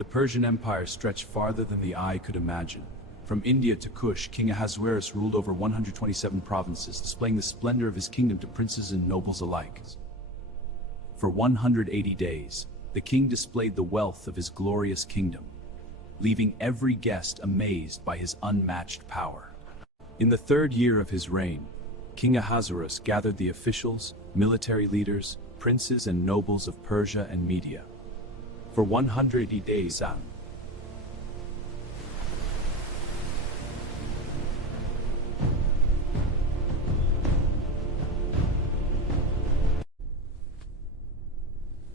The Persian Empire stretched farther than the eye could imagine. From India to Kush, King Ahasuerus ruled over 127 provinces, displaying the splendor of his kingdom to princes and nobles alike. For 180 days, the king displayed the wealth of his glorious kingdom, leaving every guest amazed by his unmatched power. In the third year of his reign, King Ahasuerus gathered the officials, military leaders, princes and nobles of Persia and Media. For 180 days,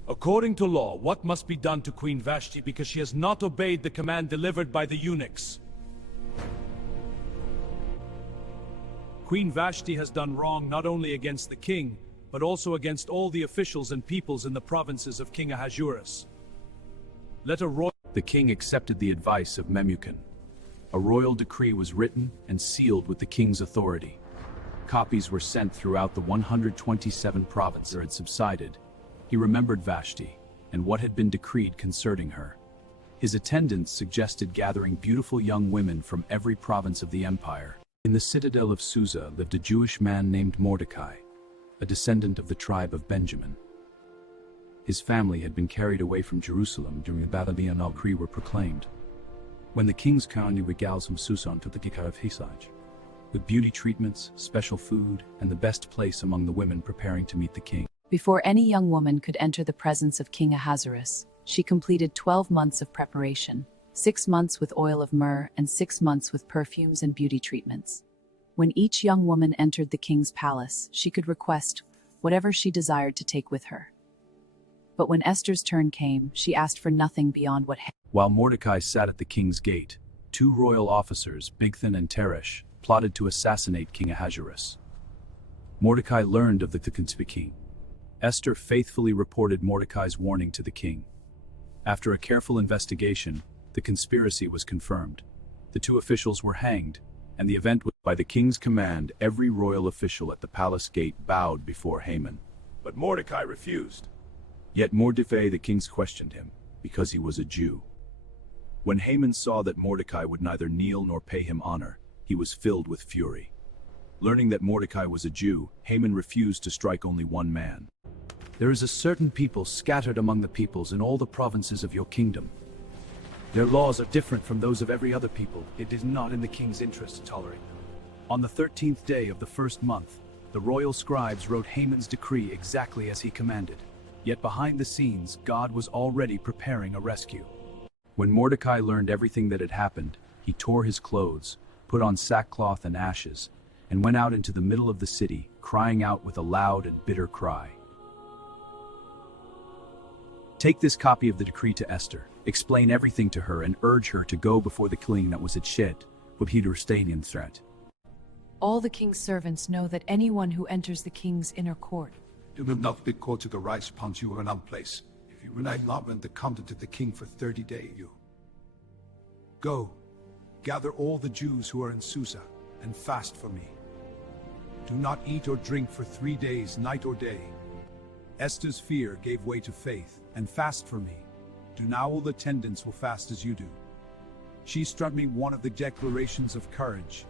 According to law, what must be done to Queen Vashti because she has not obeyed the command delivered by the eunuchs? Queen Vashti has done wrong not only against the king, but also against all the officials and peoples in the provinces of King Ahasuerus. The king accepted the advice of Memucan. A royal decree was written and sealed with the king's authority. Copies were sent throughout the 127 provinces that had subsided. He remembered Vashti and what had been decreed concerning her. His attendants suggested gathering beautiful young women from every province of the empire. In the citadel of Susa lived a Jewish man named Mordecai, a descendant of the tribe of Benjamin. His family had been carried away from Jerusalem during the Babylonian decree were proclaimed. When the king's crown regals from Susan to the Kikar of Hisaj, with beauty treatments, special food, and the best place among the women preparing to meet the king. Before any young woman could enter the presence of King Ahasuerus, she completed 12 months of preparation, 6 months with oil of myrrh and 6 months with perfumes and beauty treatments. When each young woman entered the king's palace, she could request whatever she desired to take with her. But when Esther's turn came, she asked for nothing beyond what. While Mordecai sat at the king's gate, 2 royal officers, Bigthan and Teresh, plotted to assassinate King Ahasuerus. Mordecai learned of the conspiracy. Esther faithfully reported Mordecai's warning to the king. After a careful investigation, the conspiracy was confirmed. The 2 officials were hanged, and the event was by the king's command. Every royal official at the palace gate bowed before Haman. But Mordecai refused. Yet Mordecai the king questioned him, because he was a Jew. When Haman saw that Mordecai would neither kneel nor pay him honor, he was filled with fury. Learning that Mordecai was a Jew, Haman refused to strike only one man. There is a certain people scattered among the peoples in all the provinces of your kingdom. Their laws are different from those of every other people. It is not in the king's interest to tolerate them. On the 13th day of the first month, the royal scribes wrote Haman's decree exactly as he commanded. Yet behind the scenes, God was already preparing a rescue. When Mordecai learned everything that had happened, he tore his clothes, put on sackcloth and ashes, and went out into the middle of the city, crying out with a loud and bitter cry. Take this copy of the decree to Esther, explain everything to her, and urge her to go before the king that was at Shed, with Peter staying in threat. All the king's servants know that anyone who enters the king's inner court You will not be called to the right upon you in that place. If you will not when the conduct to the king for 30 days, you go, gather all the Jews who are in Susa, and fast for me. Do not eat or drink for 3 days, night or day. Esther's fear gave way to faith, and fast for me. Do now all attendants will fast as you do. She struck me one of the declarations of courage,